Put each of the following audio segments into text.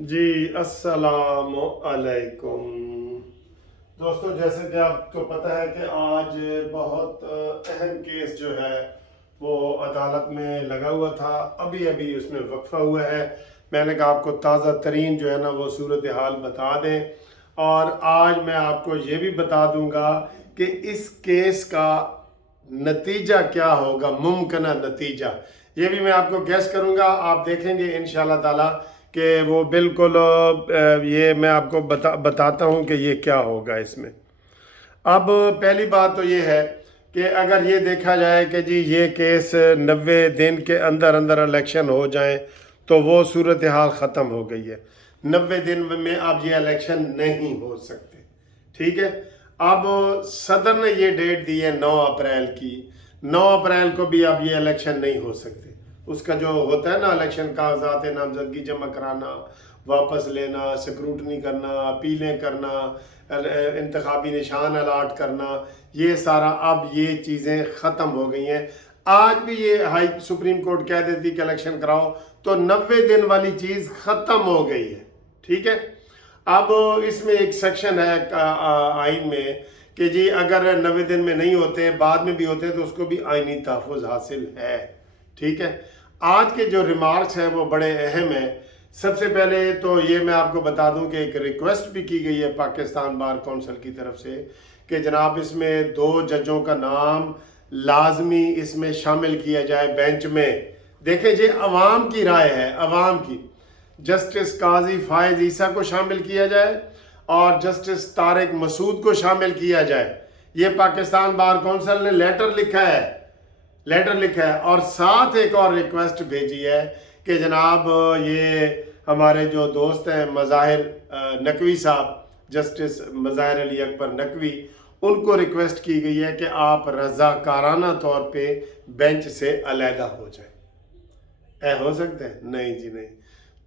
جی السلام علیکم دوستوں، جیسے کہ آپ کو پتہ ہے کہ آج بہت اہم کیس جو ہے وہ عدالت میں لگا ہوا تھا. ابھی اس میں وقفہ ہوا ہے. میں نے کہا آپ کو تازہ ترین جو ہے نا وہ صورتحال بتا دیں، اور آج میں آپ کو یہ بھی بتا دوں گا کہ اس کیس کا نتیجہ کیا ہوگا، ممکنہ نتیجہ. یہ بھی میں آپ کو گیس کروں گا، آپ دیکھیں گے انشاءاللہ تعالی کہ وہ بالکل یہ میں آپ کو بتاتا ہوں کہ یہ کیا ہوگا اس میں. اب پہلی بات تو یہ ہے کہ اگر یہ دیکھا جائے کہ جی یہ کیس 90 دن کے اندر الیکشن ہو جائیں تو وہ صورتحال ختم ہو گئی ہے. 90 دن میں اب یہ الیکشن نہیں ہو سکتے. ٹھیک ہے. اب صدر نے یہ ڈیٹ دی ہے 9 اپریل کی. 9 اپریل کو بھی اب یہ الیکشن نہیں ہو سکتے. اس کا جو ہوتا ہے نا الیکشن کاغذات نامزدگی جمع کرانا، واپس لینا، سکروٹنی کرنا، اپیلیں کرنا، انتخابی نشان الاٹ کرنا، یہ سارا اب یہ چیزیں ختم ہو گئی ہیں. آج بھی یہ سپریم کورٹ کہہ دیتی کہ الیکشن کراؤ تو 90 دن والی چیز ختم ہو گئی ہے. ٹھیک ہے. اب اس میں ایک سیکشن ہے آئین میں کہ جی اگر 90 دن میں نہیں ہوتے، بعد میں بھی ہوتے تو اس کو بھی آئینی تحفظ حاصل ہے. ٹھیک ہے. آج کے جو ریمارکس ہیں وہ بڑے اہم ہیں. سب سے پہلے تو یہ میں آپ کو بتا دوں کہ ایک ریکویسٹ بھی کی گئی ہے پاکستان بار کونسل کی طرف سے کہ جناب اس میں 2 ججوں کا نام لازمی اس میں شامل کیا جائے بینچ میں. دیکھیں جی عوام کی رائے ہے، عوام کی. جسٹس قاضی فائز عیسیٰ کو شامل کیا جائے اور جسٹس طارق مسعود کو شامل کیا جائے. یہ پاکستان بار کونسل نے لیٹر لکھا ہے اور ساتھ ایک اور ریکویسٹ بھیجی ہے کہ جناب یہ ہمارے جو دوست ہیں مظاہر نقوی صاحب، جسٹس مظاہر علی اکبر نقوی، ان کو ریکویسٹ کی گئی ہے کہ آپ رضاکارانہ طور پہ بینچ سے علیحدہ ہو جائیں. ہو سکتے ہیں؟ نہیں جی نہیں.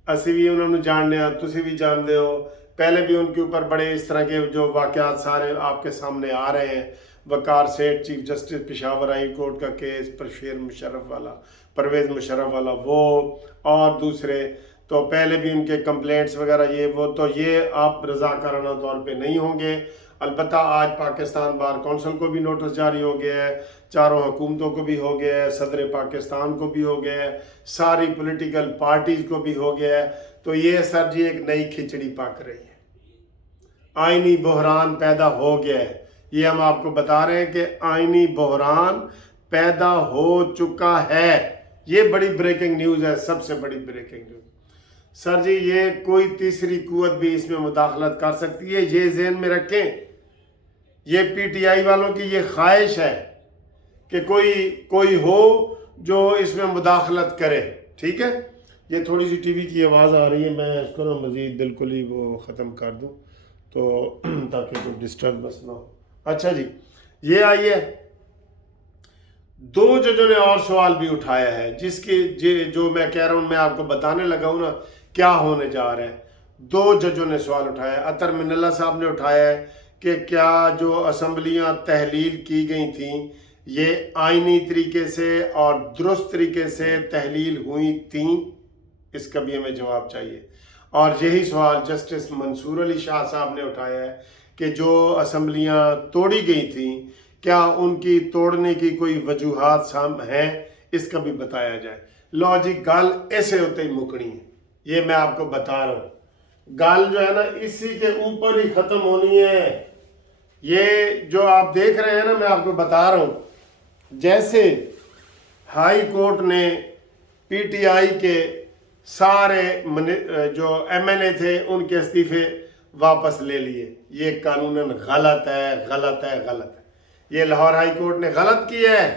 اسی بھی انہوں نے جاننے، تسی بھی جانتے ہو. پہلے بھی ان کے اوپر بڑے اس طرح کے جو واقعات سارے آپ کے سامنے آ رہے ہیں. Waqar Seth chief justice Peshawar high court کا کیس، پرویز مشرف والا وہ، اور دوسرے تو پہلے بھی ان کے کمپلینٹس وغیرہ یہ آپ رضاکارانہ طور پہ نہیں ہوں گے. البتہ آج پاکستان بار کونسل کو بھی نوٹس جاری ہو گیا ہے، چاروں حکومتوں کو بھی ہو گیا ہے، صدر پاکستان کو بھی ہو گیا ہے، ساری پولیٹیکل پارٹیز کو بھی ہو گیا ہے. تو یہ سر جی ایک نئی کھچڑی پک رہی ہے. آئینی بحران پیدا ہو گیا ہے. یہ ہم آپ کو بتا رہے ہیں کہ آئینی بحران پیدا ہو چکا ہے. یہ بڑی بریکنگ نیوز ہے، سب سے بڑی بریکنگ نیوز. سر جی یہ کوئی تیسری قوت بھی اس میں مداخلت کر سکتی ہے، یہ ذہن میں رکھیں. یہ پی ٹی آئی والوں کی یہ خواہش ہے کہ کوئی ہو جو اس میں مداخلت کرے. ٹھیک ہے. یہ تھوڑی سی ٹی وی کی آواز آ رہی ہے، میں اس کو نا مزید بالکل ہی وہ ختم کر دوں تو تاکہ کوئی ڈسٹربنس نہ ہو. اچھا جی، یہ آئیے. 2 ججوں نے اور سوال بھی اٹھایا ہے جس کی جو میں کہہ رہا ہوں، میں آپ کو بتانے لگا ہوں نا کیا ہونے جا رہا ہے. 2 ججوں نے سوال اٹھایا ہے. اطہر من اللہ صاحب نے اٹھایا ہے کہ کیا جو اسمبلیاں تحلیل کی گئی تھیں یہ آئینی طریقے سے اور درست طریقے سے تحلیل ہوئی تھیں، اس کا بھی ہمیں جواب چاہیے. اور یہی سوال جسٹس منصور علی شاہ صاحب نے اٹھایا ہے کہ جو اسمبلیاں توڑی گئی تھیں کیا ان کی توڑنے کی کوئی وجوہات ہیں، اس کا بھی بتایا جائے. لو جی گل ایسے ہوتے ہی مکڑی ہے. یہ میں آپ کو بتا رہا ہوں، گل جو ہے نا اسی کے اوپر ہی ختم ہونی ہے. یہ جو آپ دیکھ رہے ہیں نا میں آپ کو بتا رہا ہوں، جیسے ہائی کورٹ نے پی ٹی آئی کے سارے جو ایم این اے تھے ان کے استعفے واپس لے لیے. یہ قانوناً غلط ہے. یہ لاہور ہائی کورٹ نے غلط کیا ہے.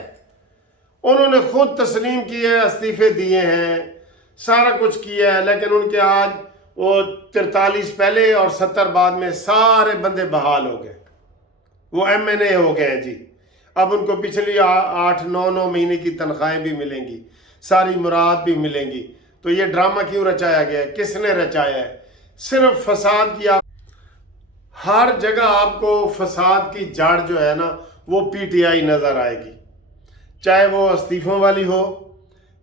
انہوں نے خود تسلیم کیا ہے، استعفے دیے ہیں، سارا کچھ کیا ہے، لیکن ان کے آج وہ 43 پہلے اور 70 بعد میں سارے بندے بحال ہو گئے، وہ ایم این اے ہو گئے ہیں جی. اب ان کو پچھلی 8-9 مہینے کی تنخواہیں بھی ملیں گی، ساری مراد بھی ملیں گی. تو یہ ڈرامہ کیوں رچایا گیا ہے؟ کس نے رچایا ہے؟ صرف فساد کی. ہر جگہ آپ کو فساد کی جڑ جو ہے نا وہ پی ٹی آئی نظر آئے گی، چاہے وہ استعفوں والی ہو،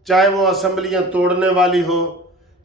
چاہے وہ اسمبلیاں توڑنے والی ہو،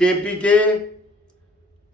KPK